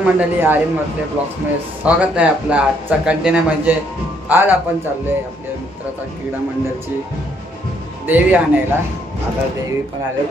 नमस्कार मंडळी, आर्यन म्हटले ब्लॉग्समध्ये स्वागत आहे आपला. आजचा कंटेंट म्हणजे आज आपण चाललोय आपल्या मित्राचा क्रीडा मंडळची देवी आणायला. आता देवी पण आले.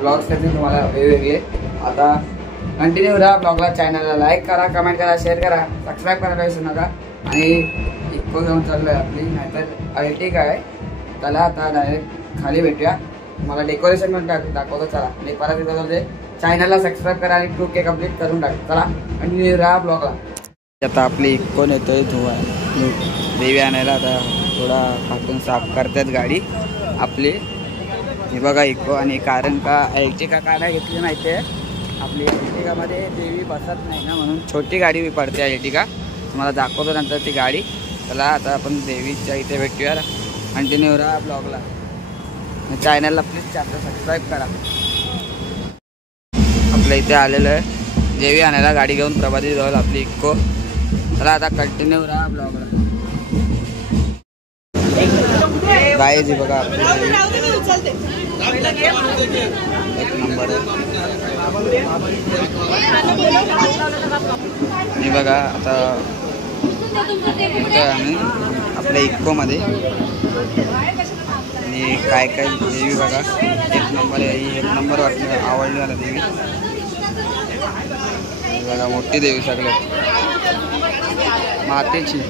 ब्लॉग्स करतील तुम्हाला वेगवेगळे. आता कंटिन्यू राहा ब्लॉगला. चॅनलला लाईक करा, कमेंट करा, शेअर करा, सबस्क्राईब करायला विसरू नका. आणि इको घेऊन चाललोय आपली, नाहीतर अर्टिगा आहे. त्याला आता डायरेक्ट खाली भेटूया. मला डेकोरेशन पण दाखवतो. चला आणि परत ते चॅनलला सबस्क्राईब करा आणि 2K कंप्लीट करून टाक. चला आणि राहा ब्लॉगला. आता आपली इको येतोय धुवा देवी आणायला. आता थोडा पाठून साफ करतात गाडी आपली. हे बघा इको. आणि कारण का अर्टिगा का नाही घेतली माहिती आहे, आपली अर्टिगामध्ये देवी बसत नाही ना, म्हणून छोटी गाडी पडते अर्टिगा. तुम्हाला दाखवतो नंतर ती गाडी. चला आता आपण देवीच्या इथे भेटूया. कंटिन्यू राहा ब्लॉगला. चॅनलला प्लीज सबस्क्राईब करा. आपल्या इथे आलेलं आहे देवी आणायला गाडी घेऊन प्रभाती जवळ आपली इको. चला आता कंटिन्यू राहा ब्लॉगला. गाईज बघा आपली एक नंबर हे बघा. आता आम्ही आपल्या इकोमध्ये आणि काय काय देवी बघा एक नंबर आहे. ही एक नंबर वाटली, आवडली मला देवी. बघा मोठी देवी सगळ्यात मातेची. ही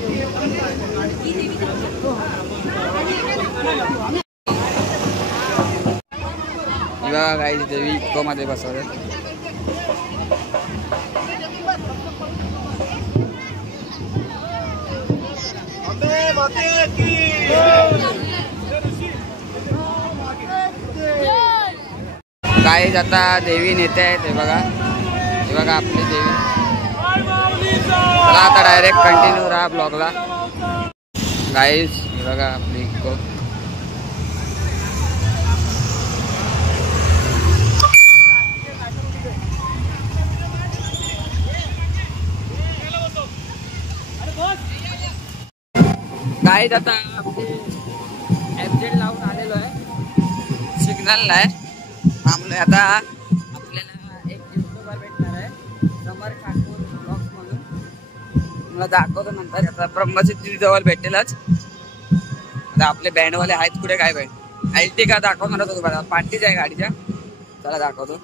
बघा काही देवी इकोमध्ये बसवले. गाईज आता देवी नेते आहेत. हे बघा, हे बघा आपली देवी. चला आता डायरेक्ट कंटिन्यू राहा ब्लॉगला. गाईज हे बघा आपली इको. गाईज आता FZ लावून आलेलो आहे. सिग्नलला आहे. थांबलोय आता. आपल्याला एक युट्यूबर भेटणार आहे, समर ठाकूर ब्लॉग्स म्हणून. मला दाखवतो नंतर. आता ब्रह्मसिद्धी जवळ भेटेलच. आता आपले बँडवाले आहेत कुठे काय बँड. अर्टिगा दाखवणार होतो तुम्हाला, पार्टीच आहे गाडीच्या. चला दाखवतो.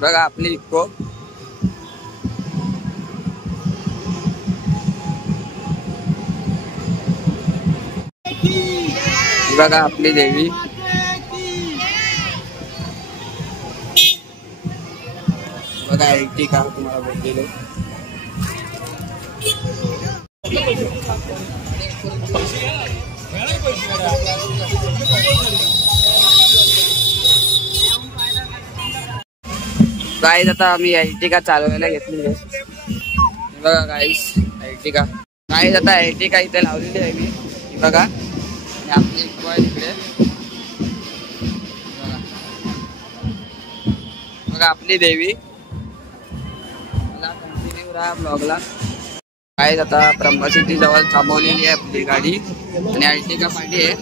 बघा आपली इको. बघा आपली देवी. बघा अर्टिगा तुम्हाला भेटलेलो. गाईज आता आम्ही अर्टिगा चालवायला घेतली आहे. बघा गाईज अर्टिगा. गाईज आता अर्टिगा इथे लावलेली आहे मी. बघा आपली इको आहे इकडे. बघा आपली देवी. मला कंटिन्यू राहा ब्लॉगला. काय आता ब्रह्मसिद्धी जवळ थांबवलेली आहे आपली गाडी. आणि अर्टिगा पाठी आहे.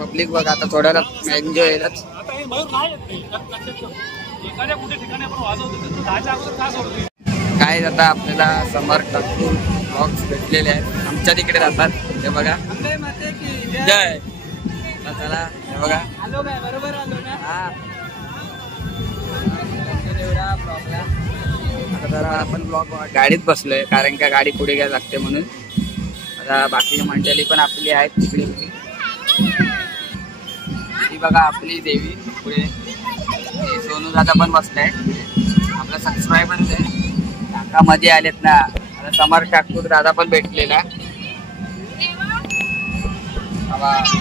पब्लिक बघा आता थोड्याला एन्जॉय येईलच. काय आता आपल्याला समर ठाकूर ब्लॉग्स भेटलेले आहेत. आमच्या तिकडे राहतात. हे बघा जय. चला हे बघा. हा आता जरा आपण ब्लॉग गाडीत बसलोय, कारण का गाडी पुढे घ्यायला लागते म्हणून. आता बाकी मंडळी पण आपली आहेत तिकडे. ती बघा आपली देवी पुढे. सोनू दादा पण बसलाय. आपला सबस्क्रायबर काका मध्ये आलेत ना. आता समर ठाकूर दादा पण भेटलेला.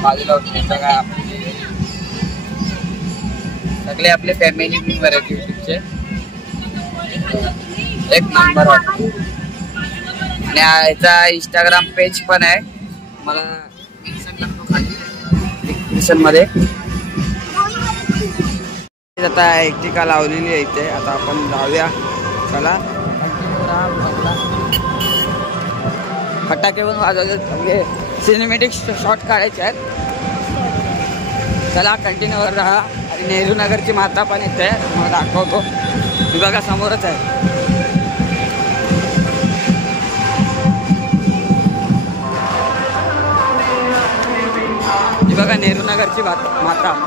बाजूला होते बघा आपली सगळे आपले फॅमिली मेंबर आहेत युट्यूबचे. एक नंबर वाटतो. आणि याचा इंस्टाग्राम पेज पण आहे. मला मेन्शन करतो खाली डिस्क्रिप्शन मध्ये. आता अर्टिगा लावलेली आहे इथे. आता आपण जाऊया. चला फटाके पण वाजवले. सिनेमॅटिक शॉट काढायचे आहेत. चला कंटिन्यू राहा. नेहरू नगरची माता पण इथे आहे, मग दाखवतो. ही बघा समोरच आहे. ही बघा नेहरू नगरची माता.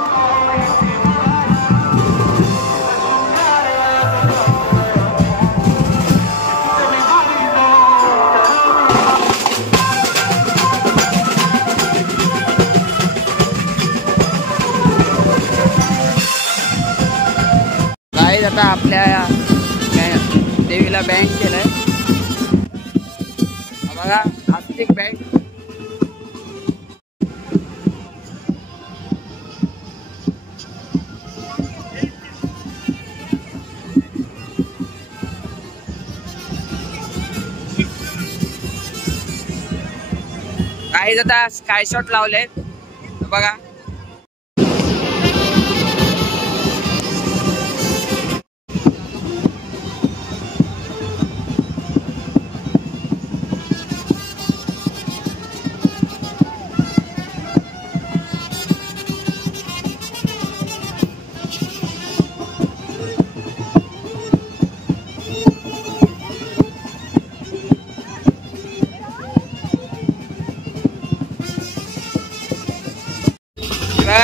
आता आपल्या देवीला बँक केलंय बघा, आर्थिक बँक. काही आता स्काय शॉट लावले बघा.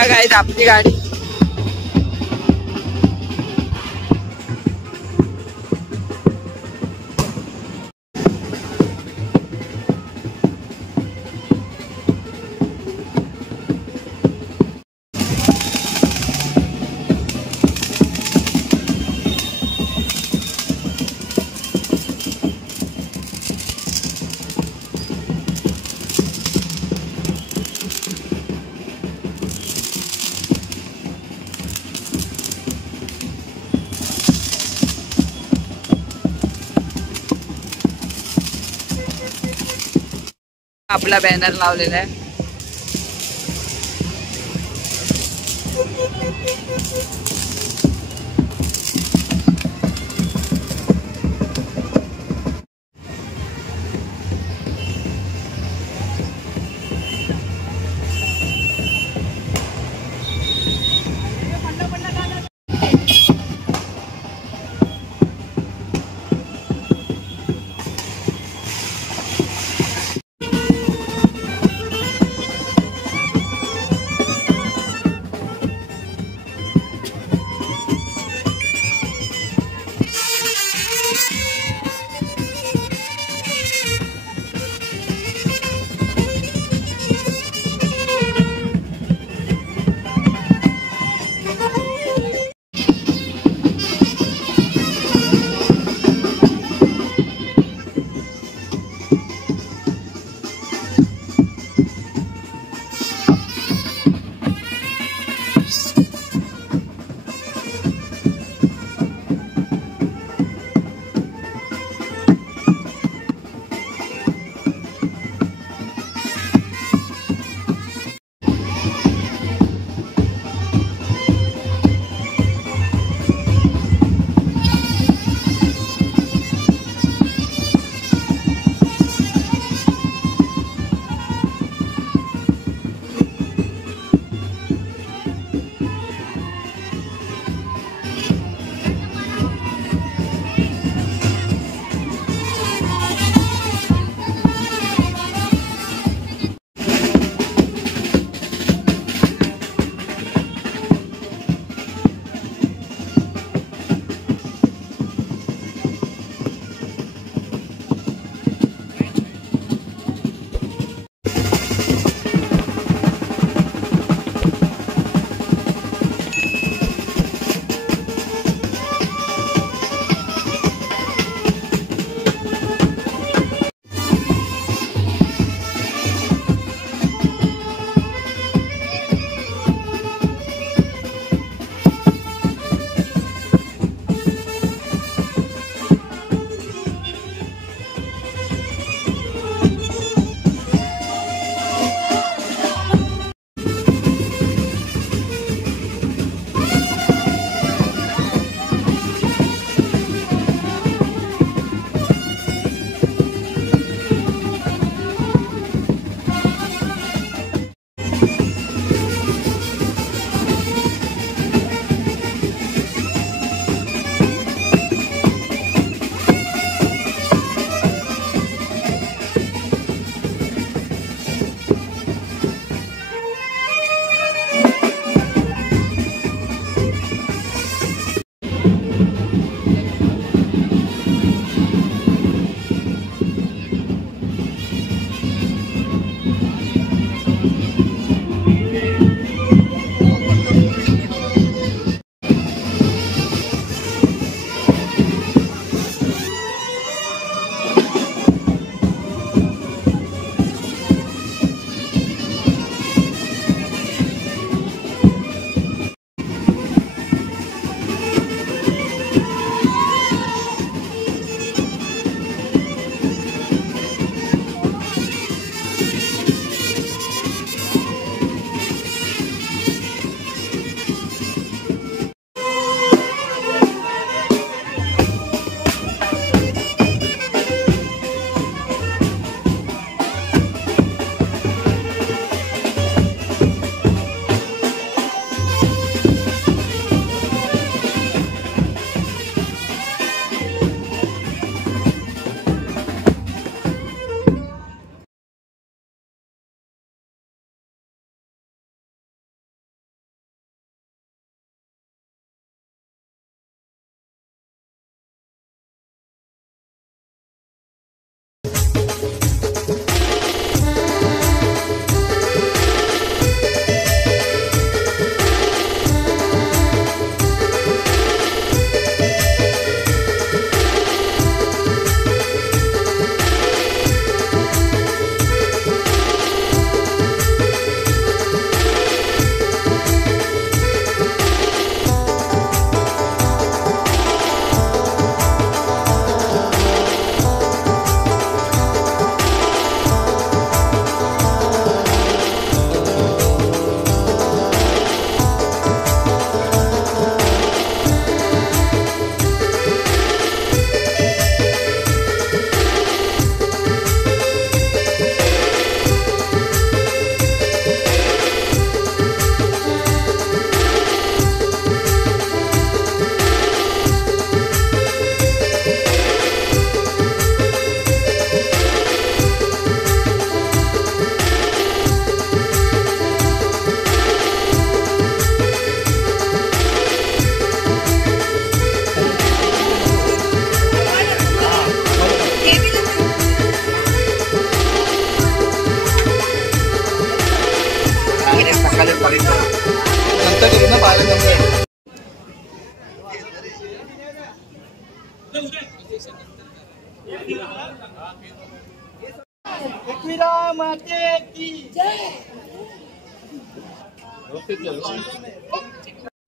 गाईज आपली गाडी आपला बॅनर लावलेला आहे.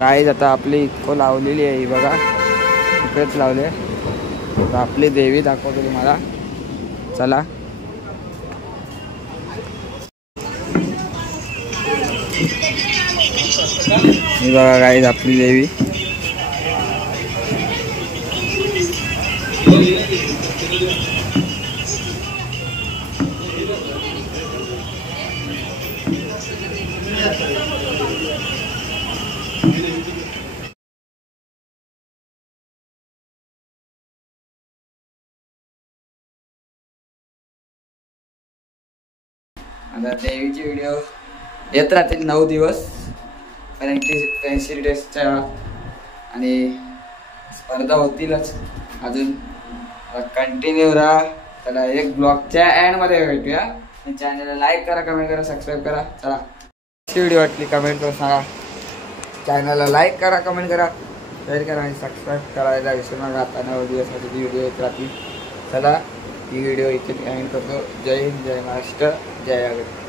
काय आता आपली इतकं लावलेली आहे ही बघा, इकडेच लावले. आता आपली देवी दाखवतो तुम्हाला, चला. ही बघा गाईज आपली देवी. आता देवीचे व्हिडिओ येत राहतील 9 दिवस, फॅन्सी ड्रेसच्या आणि स्पर्धा होतीलच अजून. कंटिन्यू राहा. चला एक ब्लॉगच्या एंडमध्ये भेटूया. चॅनलला लाईक करा, कमेंट करा, सबस्क्राईब करा. चला व्हिडिओ वाटली कमेंट करून सांगा. चॅनलला लाईक करा, कमेंट करा, शेअर करा आणि सबस्क्राईब करायला विसरू नका. आता 9 दिवसाची व्हिडिओ येत राहतील. चला ही व्हिडिओ इथे एंड करतो. जय हिंद, जय महाराष्ट्र, जय आगरी.